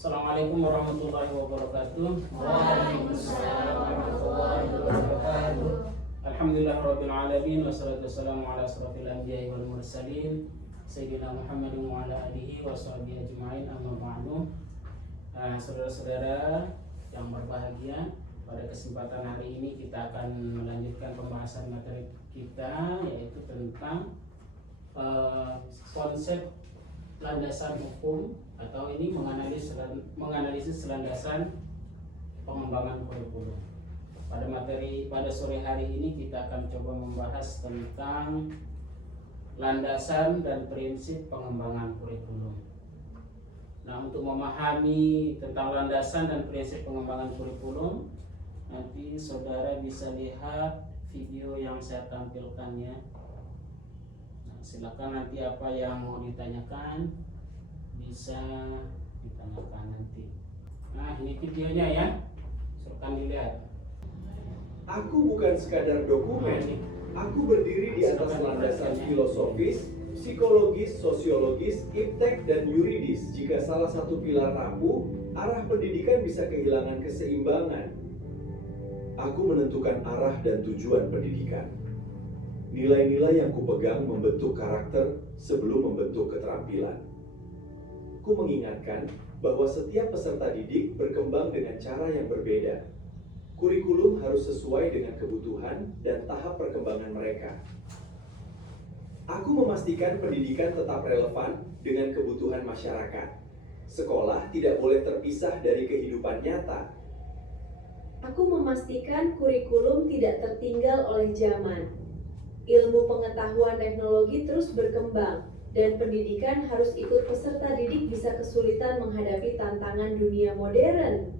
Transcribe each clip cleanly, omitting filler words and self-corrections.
Assalamualaikum warahmatullahi wabarakatuh. Waalaikumsalam warahmatullahi wabarakatuh. Alhamdulillahirabbil alamin wassalatu wassalamu ala asrofil anbiya'i wal mursalin sayyidina Muhammadin wa ala alihi washabihi ajmain, amma ba'du. Saudara-saudara yang berbahagia, pada kesempatan hari ini kita akan melanjutkan pembahasan materi kita, yaitu tentang konsep landasan hukum, atau ini menganalisis landasan pengembangan kurikulum. Pada sore hari ini kita akan coba membahas tentang landasan dan prinsip pengembangan kurikulum. Nah, untuk memahami tentang landasan dan prinsip pengembangan kurikulum, nanti saudara bisa lihat video yang saya tampilkan ya. Silakan nanti apa yang mau ditanyakan bisa ditanyakan nanti. Nah, ini videonya ya, silakan dilihat. Aku bukan sekadar dokumen, aku berdiri di atas landasan filosofis, psikologis, sosiologis, iptek, dan yuridis. Jika salah satu pilar rapuh, arah pendidikan bisa kehilangan keseimbangan. Aku menentukan arah dan tujuan pendidikan. Nilai-nilai yang kupegang membentuk karakter sebelum membentuk keterampilan. Ku mengingatkan bahwa setiap peserta didik berkembang dengan cara yang berbeda. Kurikulum harus sesuai dengan kebutuhan dan tahap perkembangan mereka. Aku memastikan pendidikan tetap relevan dengan kebutuhan masyarakat. Sekolah tidak boleh terpisah dari kehidupan nyata. Aku memastikan kurikulum tidak tertinggal oleh zaman. Ilmu pengetahuan teknologi terus berkembang, dan pendidikan harus ikut peserta didik bisa kesulitan menghadapi tantangan dunia modern.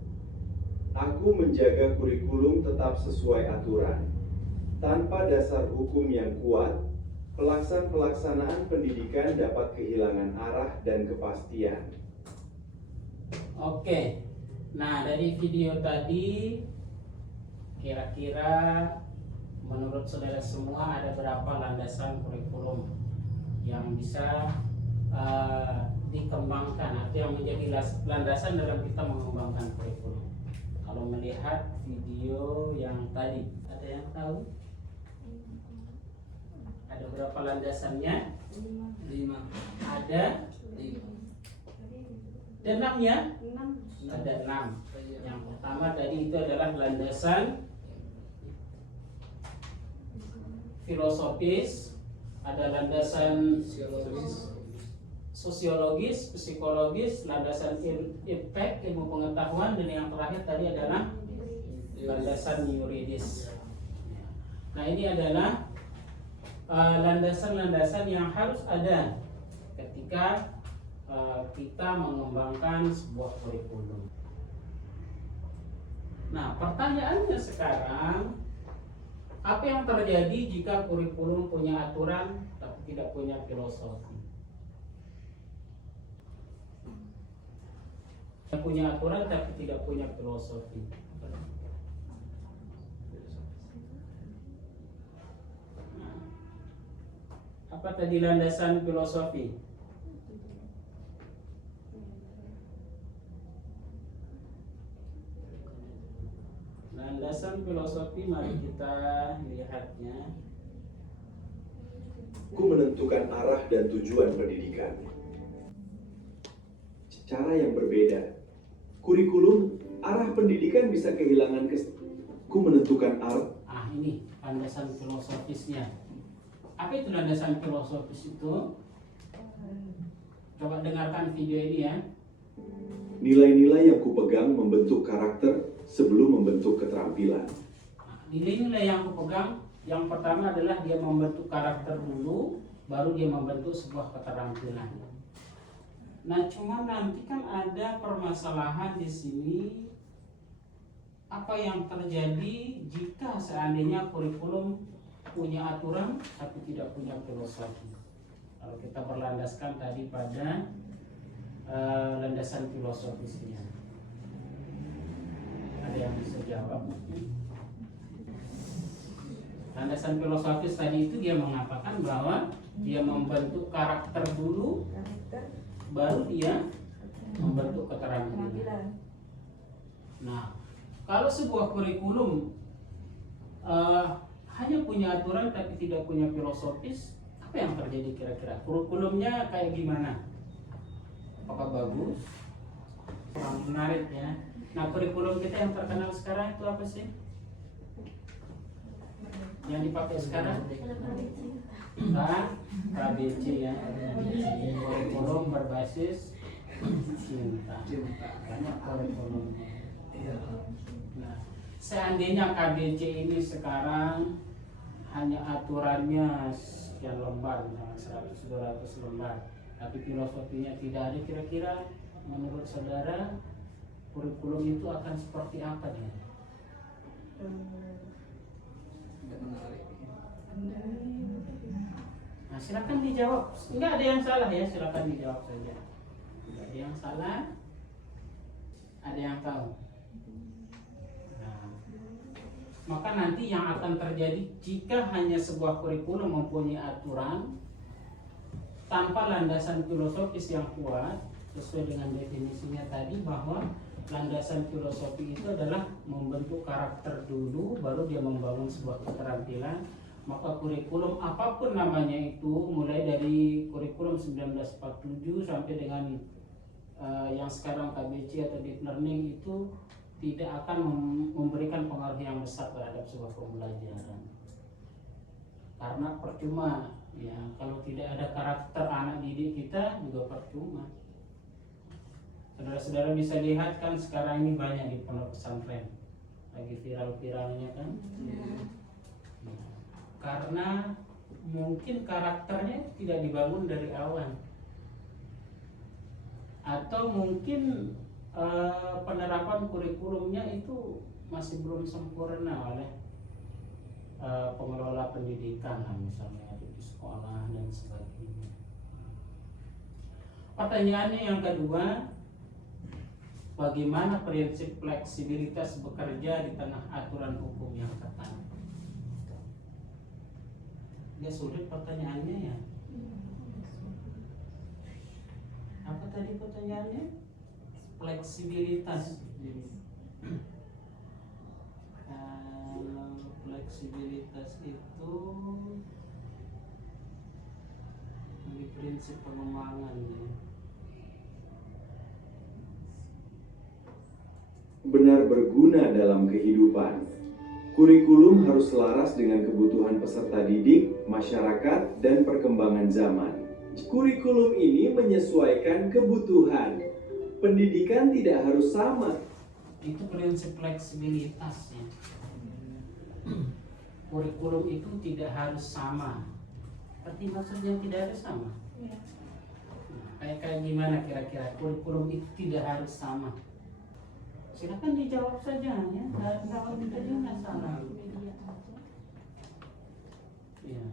Aku menjaga kurikulum tetap sesuai aturan. Tanpa dasar hukum yang kuat, pelaksanaan pendidikan dapat kehilangan arah dan kepastian. Oke. Nah, dari video tadi kira-kira menurut saudara semua ada berapa landasan kurikulum yang bisa dikembangkan atau yang menjadi landasan dalam kita mengembangkan kurikulum? Kalau melihat video yang tadi, ada yang tahu? Ada berapa landasannya? 5. Ada? 5. Ada 6 ya? 6. Ada 6. Yang pertama tadi itu adalah landasan filosofis, ada landasan sosiologis, psikologis, landasan iptek, ilmu pengetahuan, dan yang terakhir tadi adalah landasan yuridis. Nah, ini adalah landasan-landasan yang harus ada ketika kita mengembangkan sebuah kurikulum. Nah, pertanyaannya sekarang, apa yang terjadi jika kurikulum punya aturan tapi tidak punya filosofi? Punya aturan tapi tidak punya filosofi. Nah, apa tadi landasan filosofi? Landasan filosofi, mari kita lihatnya. Ku menentukan arah dan tujuan pendidikan. Cara yang berbeda. Kurikulum, arah pendidikan bisa kehilangan Ku menentukan arah. Ini landasan filosofisnya. Apa itu landasan filosofis itu? Coba dengarkan video ini ya. Nilai-nilai yang kupegang membentuk karakter sebelum membentuk keterampilan. Nilai-nilai yang kupegang, yang pertama adalah dia membentuk karakter dulu, baru dia membentuk sebuah keterampilan. Nah, cuma nanti kan ada permasalahan di sini. Apa yang terjadi jika seandainya kurikulum punya aturan tapi tidak punya filosofi? Kalau kita berlandaskan tadi pada landasan filosofisnya, ada yang bisa jawab mungkin? Landasan filosofis tadi itu dia mengatakan bahwa dia membentuk karakter dulu, baru dia membentuk keterampilan. Nah, kalau sebuah kurikulum hanya punya aturan tapi tidak punya filosofis, apa yang terjadi kira-kira? Kurikulumnya kayak gimana? Apakah bagus? Kurang menarik ya. Nah, kurikulum kita yang terkenal sekarang itu apa sih? Yang dipakai sekarang? KBC ya. Kurikulum berbasis cinta. Banyak kurikulumnya. Nah, seandainya KBC ini sekarang hanya aturannya sekian lembar, misalnya 100-200 lembar, tapi filosofinya tidak ada, kira-kira menurut saudara kurikulum itu akan seperti apa dia? Nah, silakan dijawab. Enggak ada yang salah ya, silakan dijawab saja. Enggak ada yang salah. Ada yang tahu. Nah, maka nanti yang akan terjadi jika hanya sebuah kurikulum mempunyai aturan tanpa landasan filosofis yang kuat, sesuai dengan definisinya tadi bahwa landasan filosofi itu adalah membentuk karakter dulu, baru dia membangun sebuah keterampilan. Maka kurikulum apapun namanya itu, mulai dari kurikulum 1947 sampai dengan yang sekarang KBC atau deep learning, itu tidak akan memberikan pengaruh yang besar terhadap sebuah pembelajaran. Karena percuma ya, kalau tidak ada karakter anak didik kita juga percuma. Saudara-saudara bisa lihat kan sekarang ini banyak di pondok pesantren lagi viral-viralnya kan. Nah, karena mungkin karakternya tidak dibangun dari awal, atau mungkin penerapan kurikulumnya itu masih belum sempurna oleh pengelola pendidikan, misalnya di sekolah dan sebagainya. Pertanyaannya yang kedua, bagaimana prinsip fleksibilitas bekerja di tengah aturan hukum yang ketat? Ya sulit pertanyaannya ya. Apa tadi pertanyaannya? Fleksibilitas. Kalau fleksibilitas itu di prinsip pengembangan ya. Benar berguna dalam kehidupan. Kurikulum harus selaras dengan kebutuhan peserta didik, masyarakat, dan perkembangan zaman. Kurikulum ini menyesuaikan kebutuhan. Pendidikan tidak harus sama. Itu prinsip fleksibilitas ya. Kurikulum itu tidak harus sama. Arti maksudnya tidak harus sama. Nah, kayak gimana kira-kira kurikulum itu tidak harus sama? Silakan dijawab saja ya. Kalau kita juga salah. Ya.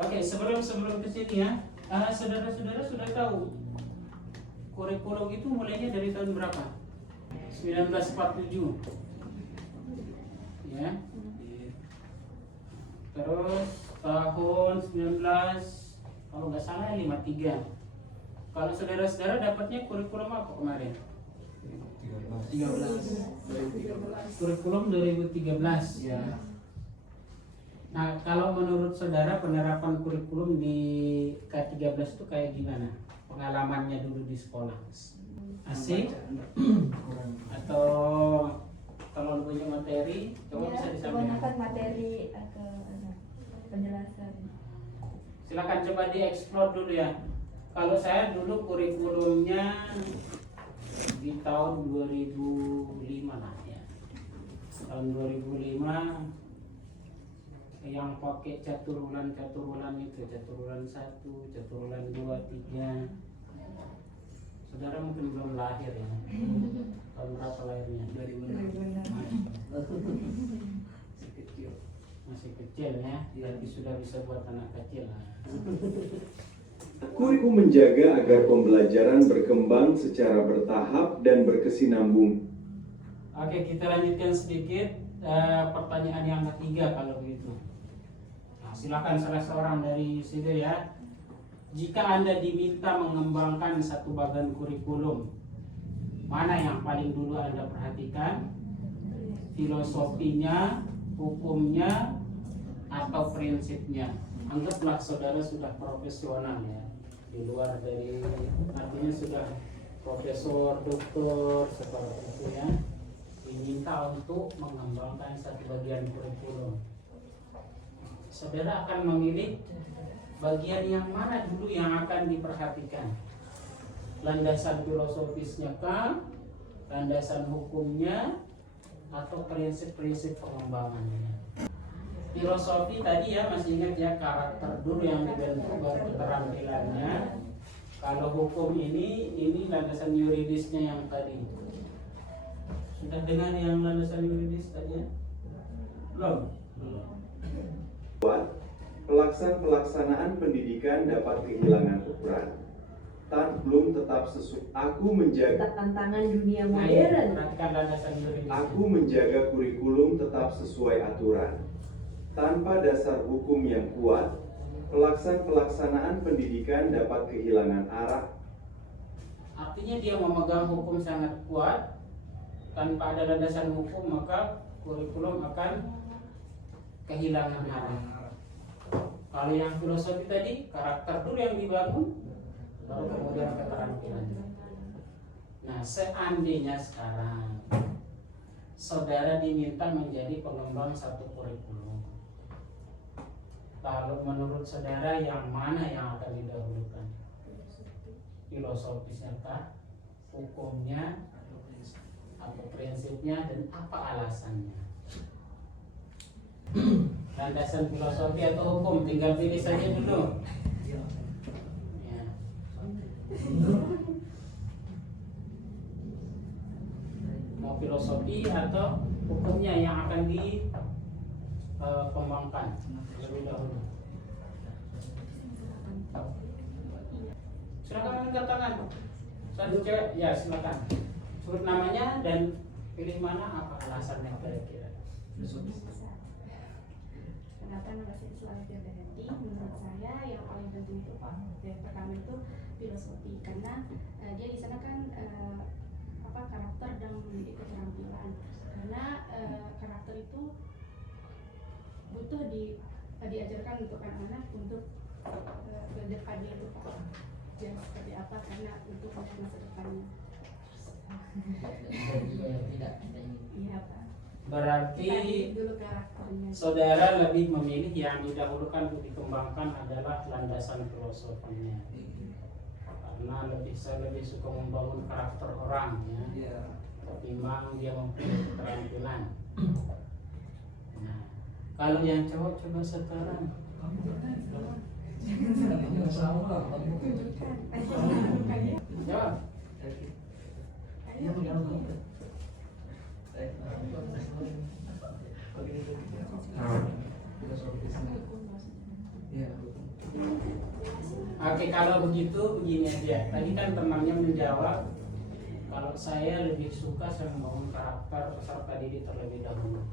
Oke, sebelum ke sini ya, saudara-saudara sudah tahu kurikulum itu mulainya dari tahun berapa? 1947. Ya. Terus tahun 19 kalau nggak salah 53. Kalau saudara-saudara dapatnya kurikulum apa kemarin? 13. Kurikulum 2013 ya. Nah, kalau menurut saudara penerapan kurikulum di K13 itu kayak gimana? Pengalamannya dulu di sekolah. Asik? Atau kalau punya materi, coba bisa disampaikan. Kebanyakan materi atau penjelasan. Silakan coba dieksplor dulu ya. Kalau saya dulu kurikulumnya di tahun 2005 lah ya. Tahun 2005 yang pakai caturulan itu, caturulan 1, caturulan 2, 3. Saudara mungkin belum lahir ya. Tahun berapa lahirnya? 2006. Masih kecil ya, tapi sudah bisa buat anak kecil lah. Kurikulum menjaga agar pembelajaran berkembang secara bertahap dan berkesinambung. Oke, kita lanjutkan sedikit pertanyaan yang ketiga kalau begitu. Nah, silakan salah seorang dari sini ya. jika Anda diminta mengembangkan satu bagian kurikulum, mana yang paling dulu Anda perhatikan? Filosofinya, hukumnya, atau prinsipnya? Anggaplah saudara sudah profesional ya, di luar dari artinya sudah profesor, doktor seperti itu ya, diminta untuk mengembangkan satu bagian kurikulum. Saudara akan memilih bagian yang mana dulu yang akan diperhatikan? Landasan filosofisnya kah? Landasan hukumnya? Atau prinsip-prinsip pengembangannya? Filosofi tadi ya, masih ingat ya, karakter dulu yang dibentuk baru keterampilannya. Kalau hukum ini landasan yuridisnya yang tadi. Sudah dengar yang landasan yuridis tadi ya? Belum? Pelaksanaan pendidikan dapat kehilangan ukuran. Belum tetap sesuai. Aku menjaga Tantangan dunia modern. Perhatikan landasan yuridis. Aku menjaga kurikulum tetap sesuai aturan. Tanpa dasar hukum yang kuat, pelaksanaan pendidikan dapat kehilangan arah. Artinya dia memegang hukum sangat kuat. Tanpa ada landasan hukum, maka kurikulum akan kehilangan arah. Kalau yang filosofi tadi, karakter dulu yang dibangun, baru kemudian keterampilan. Nah, seandainya sekarang saudara diminta menjadi pengembang satu kurikulum, lalu menurut saudara yang mana yang akan didahulukan? Filosofisnya kah? Hukumnya? Atau prinsipnya? Dan apa alasannya? Landasan filosofi atau hukum, tinggal pilih saja dulu ya. Mau filosofi atau hukumnya yang akan dikembangkan lebih dahulu? Silakan angkat tangan. Satu cewek, ya silakan. Sebut namanya dan pilih mana, apa alasannya kira-kira. Kenapa nama saya Selamat Berhenti? Menurut saya yang paling penting itu yang pertama itu filosofi, karena dia di sana kan karakter dan memiliki keterampilan. Karena karakter itu butuh diajarkan untuk anak-anak untuk ke depannya itu Pak. Dan seperti apa, karena untuk masa depannya. Iya Pak. Berarti Dulu karakternya. saudara lebih memilih yang didahulukan untuk dikembangkan adalah landasan filosofinya, karena saya lebih suka membangun karakter orang ya, ketimbang dia mempunyai keterampilan. Nah, kalau yang cowok coba sekarang. Jawab. Oke, kalau begitu begini aja. Tadi kan temannya menjawab, kalau saya lebih suka saya membangun karakter peserta didik terlebih dahulu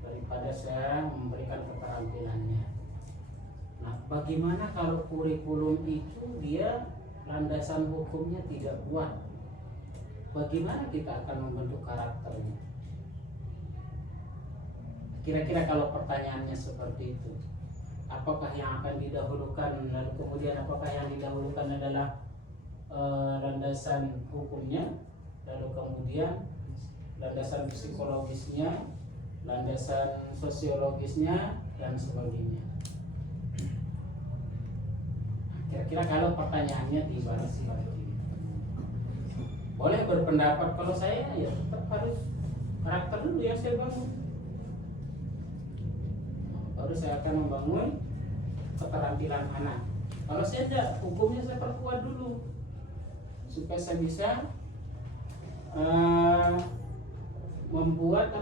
daripada saya memberikan keterampilannya. Nah, bagaimana kalau kurikulum itu dia landasan hukumnya tidak kuat? Bagaimana kita akan membentuk karakternya? Kira-kira kalau pertanyaannya seperti itu, apakah yang akan didahulukan, lalu kemudian apakah yang didahulukan adalah landasan hukumnya, lalu kemudian landasan psikologisnya, landasan sosiologisnya, dan sebagainya. Kira-kira kalau pertanyaannya dibalas seperti itu, boleh berpendapat. Kalau saya ya tetap harus karakter dulu yang saya bangun, baru saya akan membangun keterampilan anak. Kalau saya tidak, hukumnya saya perkuat dulu supaya saya bisa membuat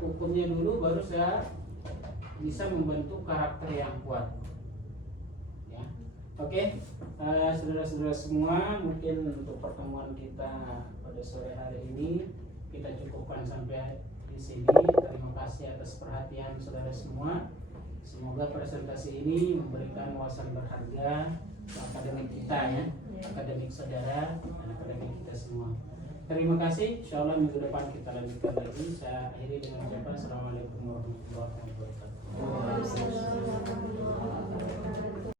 hukumnya dulu, baru saya bisa membentuk karakter yang kuat. Ya, oke, saudara-saudara semua, mungkin untuk pertemuan kita pada sore hari ini kita cukupkan sampai di sini. Terima kasih atas perhatian saudara semua. Semoga presentasi ini memberikan wawasan berharga ke akademik kita ya, akademik saudara dan akademik kita semua. Terima kasih. Insya Allah minggu depan kita lanjutkan lagi. Saya akhiri dengan ucapan Assalamualaikum warahmatullahi wabarakatuh.